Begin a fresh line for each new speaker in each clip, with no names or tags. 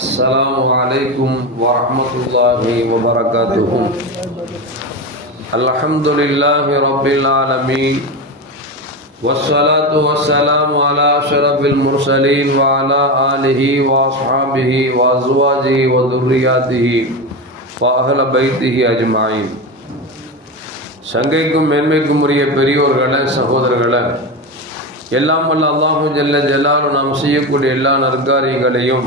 السلام عليكم ورحمة الله وبركاته الحمد لله رب العالمين والصلاة والسلام على أشرف المرسلين وعلى آله وأصحابه وأزواجه وذرياته وأهل بيته أجمعين சங்கைக்கும் மேன்மைக்கும் உரிய பெரியோர்களே சகோதரர்களே எல்லாம் வல்ல அல்லாஹு ஜல்ல ஜலாலு நாம் செய்யக்கூடிய எல்லா நற்காரியங்களையும்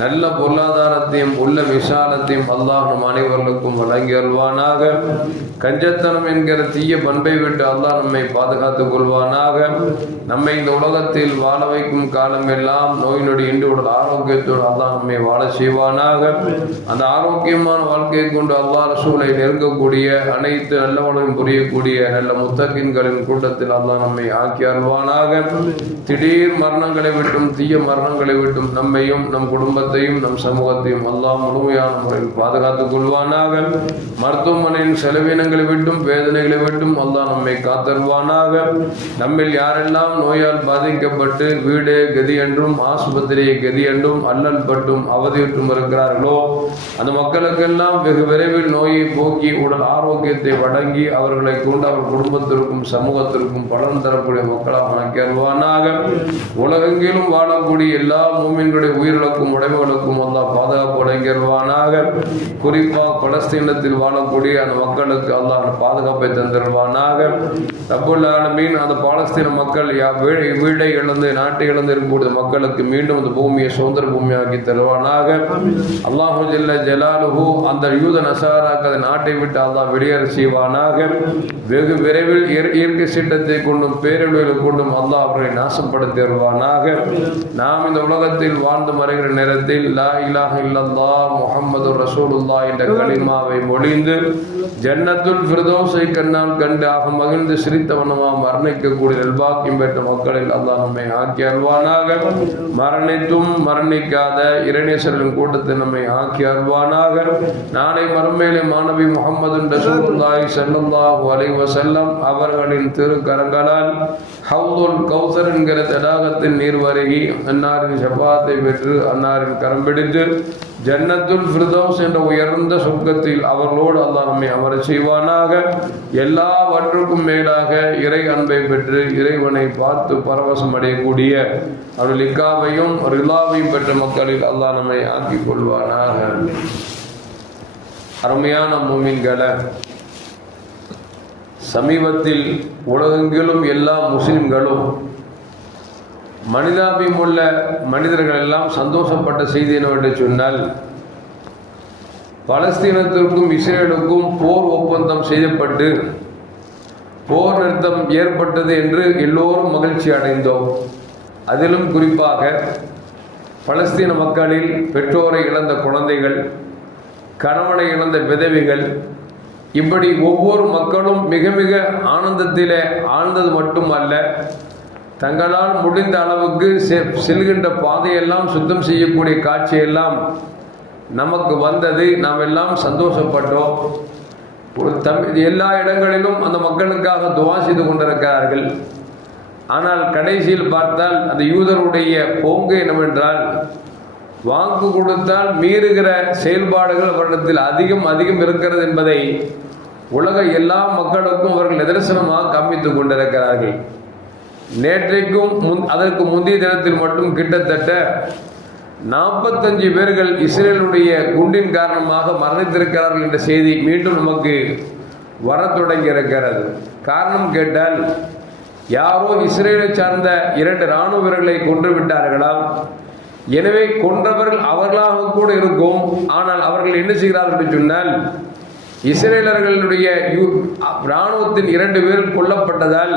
நல்ல பொருளாதாரத்தையும் உள்ள விசாலத்தையும் அல்லாஹ் நம் அனைவர்களுக்கும் வழங்கி அல்வானாக கஞ்சத்தனம் என்கிற தீய பண்பை விட்டு அல்லாஹ் நம்மை பாதுகாத்துக் கொள்வானாக. நம்மை இந்த உலகத்தில் வாழ வைக்கும் காலம் எல்லாம் நோய் நொடி இன்று உடல் ஆரோக்கியத்தோடு அல்லாஹ் நம்மை வாழ செய்வானாக. அந்த ஆரோக்கியமான வாழ்க்கையை கொண்டு அல்லாஹ் ரசூலை நெருங்கக்கூடிய அனைத்து நல்லவனும் புரியக்கூடிய நல்ல முத்தகின்களின் கூட்டத்தில் அல்லாஹ் நம்மை ஆக்கி அருள்வானாக. திடீர் மரணங்களை விட்டும் தீய மரணங்களை விட்டும் நம்மையும் நம் குடும்பத்தையும் நம் சமூகத்தையும் எல்லாம் முழுமையான முறையில் பாதுகாத்துக் கொள்வானாக. மருத்துவமனையின் செலவினங்களை விட்டும் வேதனைகளை விட்டும் அல்லாஹ் நம்மை காத்தருவானாக. நம்மில் யாரெல்லாம் நோயால் பாதிக்கப்பட்டு வீடு கதி என்றும் ஆஸ்பத்திரியை கதி என்றும் அல்லல் பட்டும் அவதியுற்றும் இருக்கிறார்களோ? அந்த மக்களுக்கெல்லாம் வெகு விரைவில் நோயை போக்கி உடல் ஆரோக்கியத்தை வழங்கி அவர்களை கொண்டு அவர் குடும்பத்திற்கும் சமூகத்திற்கும் பலன் தரக்கூடிய மக்களாக ஆக்கியருவானாக உலகெங்கிலும் வாழக்கூடிய எல்லா மூமின்களுடைய உயிரிழக்கும் உடைமைகளுக்கும் அல்லாஹ் பாதுகாப்பு வழங்கிடுவானாக குறிப்பாக பலஸ்தீனத்தில் வாழக்கூடிய அந்த மக்களுக்கு அல்லாஹ் பாதுகாப்பை தந்திருவானாக. ரப்புல் அந்த பாலஸ்தீன மக்கள் யா- வீடை இழந்து நாட்டை இழந்து இருக்கக்கூடிய மக்களுக்கு மீண்டும் அந்த பூமியை சுதந்திர பூமியாக்கி தருவானாக. அல்லாஹு ஜல்ல ஜலாலுஹு அந்த யூத நசாராக்கு அந்த நாட்டை விட்டு அல்லாஹ் வெளியேற செய்வானாக. வெகு விரைவில் இயற்கை சீட்டத்தை கொண்டும் பேரழிவுகளை கொண்டும் அல்லாஹ் அவர்களை நாசப்படுத்தி வருவானாக நாம் இந்த உலகத்தில் வாழ்ந்து மறைகிற நேரத்தில் லா இலாஹ இல்லல்லாஹ் முகமது ரசூலுல்லா என்ற கலிமாவை மொழிந்து ஜன்னத்துல் பிரதோசை கண்ணால் கண்டு ஆக மகிழ்ந்து சிரித்த மரணிக்கக்கூடிய நெல்வாக்கியம் பெற்ற மக்களில் அல்லா நம்மை ஆக்கி அருள்வானாக. மரணித்தும் மரணிக்காத இரணேசரின் கூட்டத்தை நம்மை ஆக்கி அருள்வானாக. நாளை மறுமையிலே மாணவி முகமது ரசூலுல்லாய் ஸல்லல்லாஹு அலைஹி செல்லம் அவர்களின் திருக்கரங்களால் ஹவுதுல் கௌசர் என்கிற தடாகத்தின் நீர் வருகி அன்னாரின் செப்பாத்தை பெற்று அன்னாரின் கரம் பிடித்து ஜன்னத்துல் ஃபிர்தௌஸ் என்ற உயர்ந்த சொர்க்கத்தில் அவர்களோடு அல்லாஹ் நம்மை அமர செய்வானாக. எல்லாவற்றுக்கும் மேலாக இறை அன்பை பெற்று இறைவனை பார்த்து பரவசம் அடையக்கூடிய அவர்கள் லிக்காவையும் ரிலாவையும் பெற்ற மக்களில் அல்லாஹ் நம்மை ஆக்கிக் கொள்வானாக. அருமையான மூமின்களை சமீபத்தில் உலகெங்கிலும் எல்லா முஸ்லிம்களும் மனிதாபியமுள்ள மனிதர்கள் எல்லாம் சந்தோஷப்பட்ட செய்தி என்னவென்று சொன்னால் பலஸ்தீனத்திற்கும் இஸ்ரேலுக்கும் போர் ஒப்பந்தம் செய்யப்பட்டு போர் நிறுத்தம் ஏற்பட்டது என்று எல்லோரும் மகிழ்ச்சி அடைந்தோம். அதிலும் குறிப்பாக பலஸ்தீன மக்களில் பெற்றோரை இழந்த குழந்தைகள் கணவனை இழந்த விதவிகள் இப்படி ஒவ்வொரு மக்களும் மிக மிக ஆனந்தத்திலே ஆழ்ந்தது மட்டுமல்ல தங்களால் முடிந்த அளவுக்கு செ- செல்கின்ற பாதையெல்லாம் சுத்தம் செய்யக்கூடிய காட்சியெல்லாம் நமக்கு வந்தது. நாம் எல்லாம் சந்தோஷப்பட்டோம். ஒரு தம் எல்லா இடங்களிலும் அந்த மக்களுக்காக துவா செய்து கொண்டிருக்கிறார்கள். ஆனால் கடைசியில் பார்த்தால் அந்த யூதருடைய போங்கு என்னவென்றால் வாக்கு கொடுத்தால் மீறுகிற செயல்பாடுகள் அவரிடத்தில் அதிகம் அதிகம் இருக்கிறது என்பதை உலக எல்லா மக்களுக்கும் அவர்கள் நிதர்சனமாக காண்பித்துக் கொண்டிருக்கிறார்கள். நேற்றைக்கும் முன் அதற்கு முந்தைய தினத்தில் மட்டும் கிட்டத்தட்ட நாற்பத்தஞ்சு பேர்கள் இஸ்ரேலுடைய குண்டின் காரணமாக மரணித்திருக்கிறார்கள் என்ற செய்தி மீண்டும் நமக்கு வரத் தொடங்கி இருக்கிறது காரணம் கேட்டால் யாரோ இஸ்ரேலை சார்ந்த இரண்டு இராணுவ வீரர்களை கொன்று விட்டார்களாம் எனவே கொன்றவர்கள் அவர்களாக கூட இருக்கும். ஆனால் அவர்கள் என்ன செய்கிறார்கள் என்று சொன்னால் இஸ்ரேலர்களுடைய இராணுவத்தின் இரண்டு பேர் கொல்லப்பட்டதால்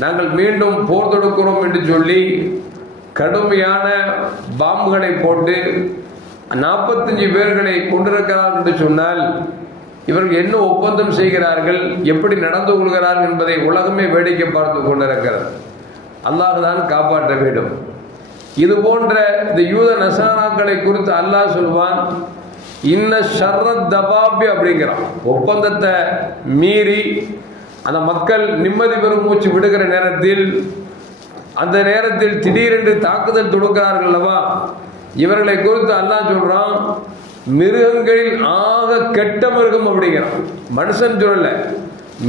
நாங்கள் மீண்டும் போர் தொடுக்கிறோம் என்று சொல்லி கடுமையான பாம்புகளை போட்டு நாற்பத்தஞ்சு பேர்களை கொண்டிருக்கிறார்கள் என்று சொன்னால் இவர்கள் என்ன ஒப்பந்தம் செய்கிறார்கள் எப்படி நடந்து கொள்கிறார்கள் என்பதை உலகமே வேடிக்கை பார்த்து கொண்டிருக்கிறது. அல்லாஹ் தான் காப்பாற்ற வேண்டும். இது போன்ற இந்த யூத நசாராக்களை குறித்து அல்லாஹ் சொல்வான் இன்ன ஷர்ரத் தபாபி அப்படிங்கிறான். ஒப்பந்தத்தை மீறி அந்த மக்கள் நிம்மதி பெறும் மூச்சு விடுகிற நேரத்தில் அந்த நேரத்தில் திடீரென்று தாக்குதல் தொடுக்கிறார்கள் அல்லவா? இவர்களை குறித்து அல்லாஹ் சொல்றான் மிருகங்களில் ஆக கெட்ட மிருகம் அப்படிங்கிறான். மனுஷன் சொல்லல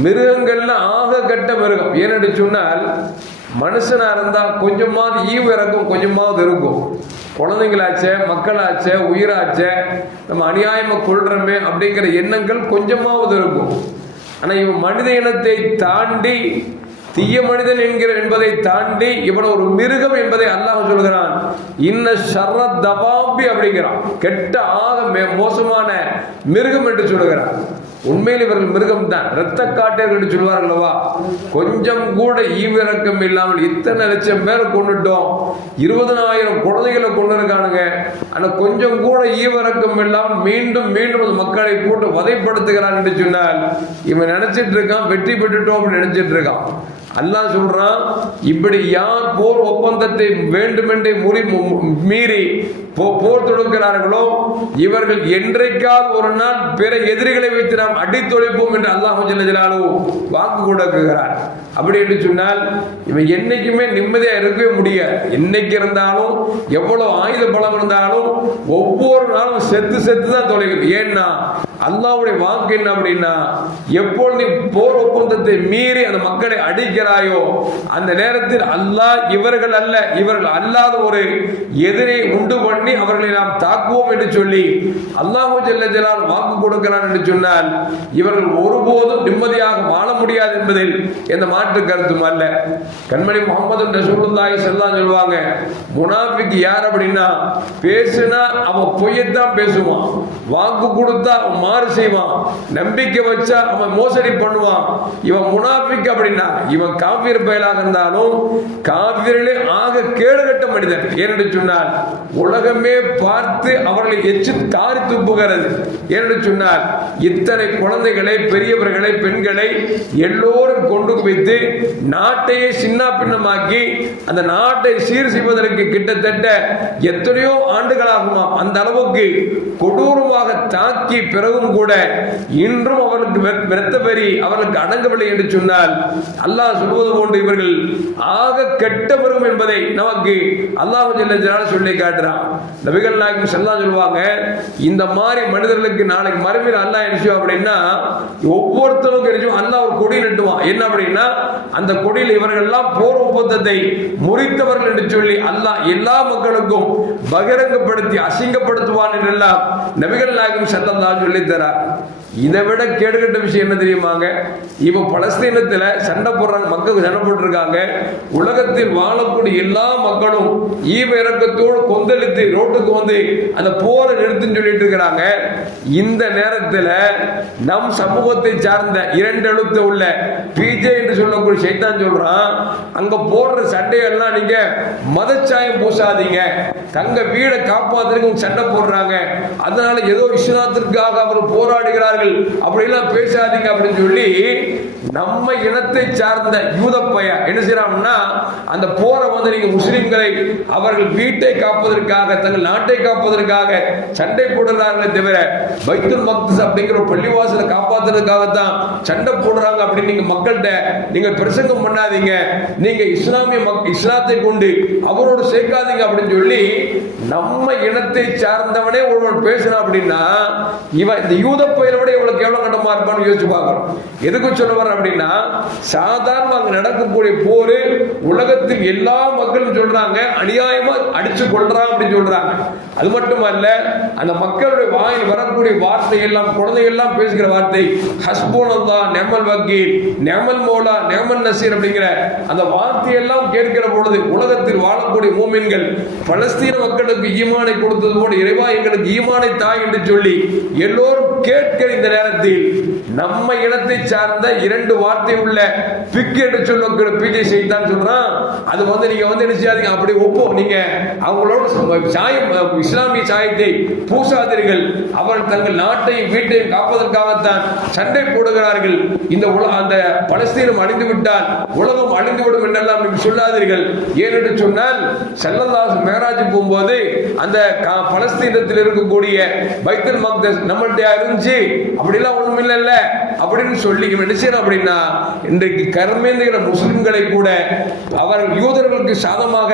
மிருகங்கள்ல ஆக கெட்ட மிருகம். ஏன்னு சொன்னால் மனுஷனா இருந்தா கொஞ்சமாவது ஈவு இறக்கும் கொஞ்சமாவது இருக்கும். குழந்தைங்களாச்சே மக்களாச்சே உயிராச்சே நம்ம அநியாயமா கொள்றோமே அப்படிங்கிற எண்ணங்கள் கொஞ்சமாவது இருக்கும். ஆனா இவன் மனித இனத்தை தாண்டி தீய மனிதன் என்கிற என்பதை தாண்டி இவன் ஒரு மிருகம் என்பதை அல்லாஹ் சொல்கிறான். இன்ன ஷர்ர தபாபி அப்படிங்கிறான். கெட்ட ஆக மே- மோசமான மிருகம் என்று சொல்லுகிறான் உண்மையில் இவர்கள் மிருகம் தான் இரத்த காட்டியர்கள் என்று சொல்வார்களவா அல்லவா கொஞ்சம் கூட ஈவிரக்கம் இல்லாமல் இத்தனை லட்சம் பேரை கொண்டுட்டோம் இருபதனாயிரம் குழந்தைகளை கொண்டு இருக்கானுங்க ஆனால் கொஞ்சம் கூட ஈவிரக்கம் இல்லாமல் மீண்டும் மீண்டும் மக்களை போட்டு வதைப்படுத்துகிறான் என்று சொன்னால் இவன் நினைச்சிட்டு இருக்கான் வெற்றி பெற்றுட்டோம் அப்படின்னு நினைச்சிட்டு இருக்கான். அல்லாஹ் சொல்றான் இப்படி யார் போர் ஒப்பந்தத்தை வேண்டுமென்றே முறி மீறி போ- போர் தொடுக்கிறார்களோ இவர்கள் என்றைக்காவது ஒரு நாள் பிற எதிரிகளை வைத்து நாம் அடித்தொழிப்போம் என்று அல்லாஹ் ஜல்லஜலாலு வாக்கு கொடுக்கிறார். அப்படி என்று சொன்னால் இவன் என்னைக்குமே நிம்மதியா இருக்கவே முடியாது. என்னைக்கு இருந்தாலும் எவ்வளவு ஆயுத பலம் இருந்தாலும் ஒவ்வொரு நாளும் செத்து செத்து தான் தொலைகிறது. ஏன்னா அல்லாவுடைய வாக்கு என்ன அப்படின்னா எப்பொழுது நீ போர் ஒப்பந்தத்தை மீறி அந்த மக்களை அடிக்கிறாயோ அந்த நேரத்தில் அல்லாஹ் இவர்கள் அல்ல இவர்கள் அல்லாத ஒரு எதிரை உண்டு பண்ணி அவர்களை நாம் தாக்குவோம் என்று சொல்லி அல்லாஹு ஜல்லஜலால் வாக்கு கொடுக்கிறான் என்று சொன்னால் இவர்கள் ஒருபோதும் நிம்மதியாக வாழ முடியாது என்பதில் எந்த மாற்று கருத்தும் அல்ல. கண்மணி முகமது ரசூலுல்லாஹி செல்லாம் சொல்லுவாங்க முனாஃபிக் யார் அப்படின்னா பேசுனா அவன் பொய்யத்தான் பேசுவான். வாக்கு கொடுத்தா மாறு செய்வான். நம்பிக்கை வச்சா அவன் மோசடி பண்ணுவான். இவன் முனாஃபிக் அப்படின்னா இவன் காவியர் பயலாக இருந்தாலும் காவிரிலே ஆக கேடுகட்ட மனிதன். ஏனென்று சொன்னால் உலகமே பார்த்து அவர்களை எச்சு தாரி துப்புகிறது. ஏனென்று சொன்னால் இத்தனை குழந்தைகளை பெரியவர்களை பெண்களை எல்லோரும் கொண்டு வைத்து நாட்டையே சின்ன பின்னமாக்கி அந்த நாட்டை சீர் செய்வதற்கு கிட்டத்தட்ட எத்தனையோ ஆண்டுகளாகுமா அந்த அளவுக்கு கொடூரமாக தாக்கி பிறகும் கூட இன்றும் அவர்களுக்கு வெத்த பெறி அவர்களுக்கு அடங்கவில்லை என்று சொன்னால் அல்லாஹ் சொல்வது போன்று இவர்கள் ஆக கெட்டவரும் என்பதை நமக்கு அல்லாஹ் சொல்லி காட்டுறான். நபிகள் நாயகம் செல்லா சொல்லுவாங்க இந்த மாதிரி மனிதர்களுக்கு நாளைக்கு மறுமையில் அல்லாஹ் என்ன செய்வான் அப்படின்னா ஒவ்வொருத்தருக்கும் என்ன அல்லாஹ் ஒரு கொடி நட்டுவான். என்ன அப்படின்னா அந்த கொடியில் இவர்கள் எல்லாம் போர் ஒப்பந்தத்தை முறித்தவர்கள் என்று சொல்லி அல்லாஹ் எல்லா மக்களுக்கும் பகிரங்கப்படுத்தி அசிங்கப்படுத்துவான் என்றெல்லாம் நபிகள் நாயகம் தான் சொல்லி liberar. இதை விட கேடுகட்ட விஷயம் என்ன தெரியுமாங்க? இப்போ பலஸ்தீனத்தில் சண்டை போடுறாங்க மக்கள் சண்டை போட்டிருக்காங்க. உலகத்தில் வாழக்கூடிய எல்லா மக்களும் ஈவ இறக்கத்தோடு கொந்தளித்து ரோட்டுக்கு வந்து அந்த போரை நிறுத்துன்னு சொல்லிட்டு இருக்கிறாங்க. இந்த நேரத்தில் நம் சமூகத்தை சார்ந்த இரண்டு எழுத்து உள்ள பிஜே என்று சொல்லக்கூடிய சைத்தான் சொல்றான் அங்க போடுற சண்டையெல்லாம் நீங்க மதச்சாயம் பூசாதீங்க. தங்க வீடை காப்பாத்துறதுக்கு சண்டை போடுறாங்க. அதனால ஏதோ விஸ்வநாத்திற்காக அவர் போராடுகிறார்கள் அப்படிலாம் பேசாதீங்க அப்படின்னு சொல்லி நம்ம இனத்தை சார்ந்த யூத பையன் என்ன செய்யறாங்கன்னா அந்த போரை வந்து நீங்க முஸ்லிம்களை அவர்கள் வீட்டை காப்பதற்காக தங்கள் நாட்டை காப்பதற்காக சண்டை போடுறாங்களே தவிர பைத்துல் மக்தஸ் அப்படிங்கிற ஒரு பள்ளிவாசலை காப்பாத்துறதுக்காக தான் சண்டை போடுறாங்க அப்படின்னு நீங்க மக்கள்கிட்ட நீங்க பிரசங்கம் பண்ணாதீங்க. நீங்க இஸ்லாமிய மக் இஸ்லாத்தை கொண்டு அவரோடு சேர்க்காதீங்க அப்படின்னு சொல்லி நம்ம இனத்தை சார்ந்தவனே ஒருவன் பேசுறான் அப்படின்னா இவன் இந்த யூத பயிரை விட எவ்வளவு கண்டமா இருப்பான்னு யோசிச்சு பார்க்கணும். எதுக்கு சொல்ல வர அப்படின்னா சாதாரண அங்க நடக்கக்கூடிய போரு உலகத்தில் எல்லா மக்களும் சொல்றாங்க அநியாயமா அடிச்சு கொள்றான் அப்படின்னு சொல்றாங்க. அது மட்டுமல்ல அந்த மக்களுடைய வாயில் வரக்கூடிய வார்த்தை எல்லாம் குழந்தை எல்லாம் பேசுகிற வார்த்தை ஹஸ்போனந்தா நெமல் வக்கீல் நெமல் மோலா நெமல் நசீர் அப்படிங்கிற அந்த வார்த்தையெல்லாம் கேட்கிற பொழுது உலகத்தில் வாழக்கூடிய மூமின்கள் பலஸ்தீன மக்களுக்கு ஈமானை கொடுத்தது போல இறைவா எங்களுக்கு ஈமானை தாய் என்று சொல்லி எல்லோரும் கேட்கிற இந்த நேரத்தில் நம்ம இனத்தை சார்ந்த இரண்டு வார்த்தை உள்ள பிக் என்று சொல்ல பிஜே செய்தான் சொல்றான். அது வந்து நீங்க வந்து என்ன செய்யாதீங்க? அப்படி ஒப்போ நீங்க அவங்களோட சாயம் இஸ்லாமிய சாயத்தை பூசாதீர்கள். அவர்கள் தங்கள் நாட்டையும் வீட்டையும் காப்பதற்காகத்தான் சண்டை போடுகிறார்கள். இந்த உல அந்த பலஸ்தீனம் அழிந்து விட்டால் உலகம் அழிந்துவிடும் என்றெல்லாம் நீங்க சொல்லாதீர்கள். ஏனென்று சொன்னால் செல்லல்லாஸ் மேராஜ் போகும்போது அந்த கா- பலஸ்தீனத்தில் இருக்கக்கூடிய பைத்தல் மக்தஸ் நம்மள்ட்ட இருந்துச்சு? அப்படிலாம் ஒண்ணும் இல்லை அப்படின்னு சொல்லி இவன் என்ன அப்படின்னா இன்றைக்கு கர்மேந்திர முஸ்லிம்களை கூட அவர்கள் யூதர்களுக்கு சாதமாக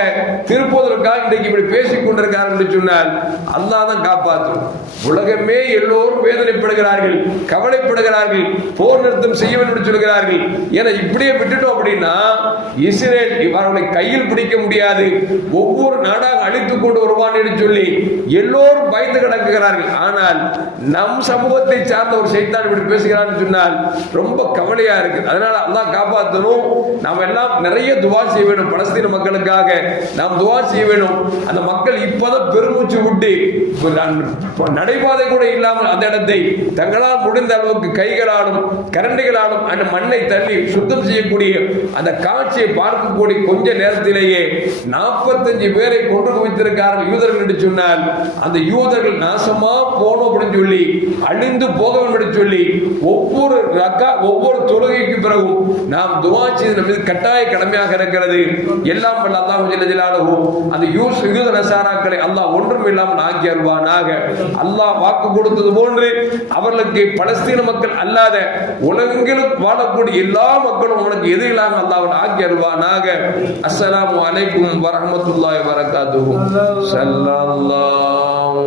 திருப்புவதற்காக இன்றைக்கு இப்படி பேசிக் கொண்டிருக்கார் என்று சொன்னால் அல்லா தான் காப்பாற்றும். உலகமே எல்லோரும் வேதனைப்படுகிறார்கள் கவலைப்படுகிறார்கள் போர் நிறுத்தம் செய்ய வேண்டும் என்று சொல்கிறார்கள். ஏன்னா இப்படியே விட்டுட்டோம் அப்படின்னா இஸ்ரேல் இவர்களை கையில் பிடிக்க முடியாது. ஒவ்வொரு நாடாக அழித்துக் கொண்டு வருவான் என்று சொல்லி எல்லோரும் பயந்து கிடக்குகிறார்கள். ஆனால் நம் சமூகத்தை சார்ந்த ஒரு செய்தான் இப்படி பேசுகிறான்னு சொன்னால் ரொம்ப கவலையா இருக்குது அதனால அல்லா காப்பாற்றணும் நாம் எல்லாம் நிறைய துவா செய்ய வேண்டும் பலஸ்தீன மக்களுக்காக. நாம் துவா செய்ய வேணும் அந்த மக்கள் இப்பதான் பெருமூச்சு விட்டு நடைபாதை கூட இல்லாமல் அந்த இடத்தை தங்களால் முடிந்த அளவுக்கு கைகளாலும் கரண்டிகளாலும் அந்த மண்ணை தள்ளி சுத்தம் செய்யக்கூடிய அந்த காட்சியை பார்க்கக்கூடிய கொஞ்ச நேரத்திலேயே நாற்பத்தஞ்சு பேரை கொண்டு குவித்திருக்கார்கள் யூதர்கள் என்று சொன்னால் அந்த யூதர்கள் நாசமா போனோம் அப்படின்னு சொல்லி அழிந்து போக என்று சொல்லி ஒவ்வொரு ரக்கா ஒவ்வொரு தொழுகைக்கு பிறகும் நாம் துவா செய்து நம்ம மீது கட்டாய கடமையாக இருக்கிறது. எல்லாம் வல்ல அல்லாஹ் ஜல்ல அந்த யூஸ் யூத நசாராக்களை அல்லாஹ் ஒன்றும் இல்லாமல் ஆக்கி அருவானாக அல்லாஹ் வாக்கு கொடுத்தது போன்று அவர்களுக்கு பலஸ்தீன மக்கள் அல்லாத உலகெங்கிலும் வாழக்கூடிய எல்லா மக்களும் உனக்கு எது இல்லாமல் அல்லாஹ் ஆக்கி அருவானாக அஸ்ஸலாமு அலைக்கும் வரஹ்மத்துல்லாஹி வரகாத்துஹு ஸல்லல்லாஹு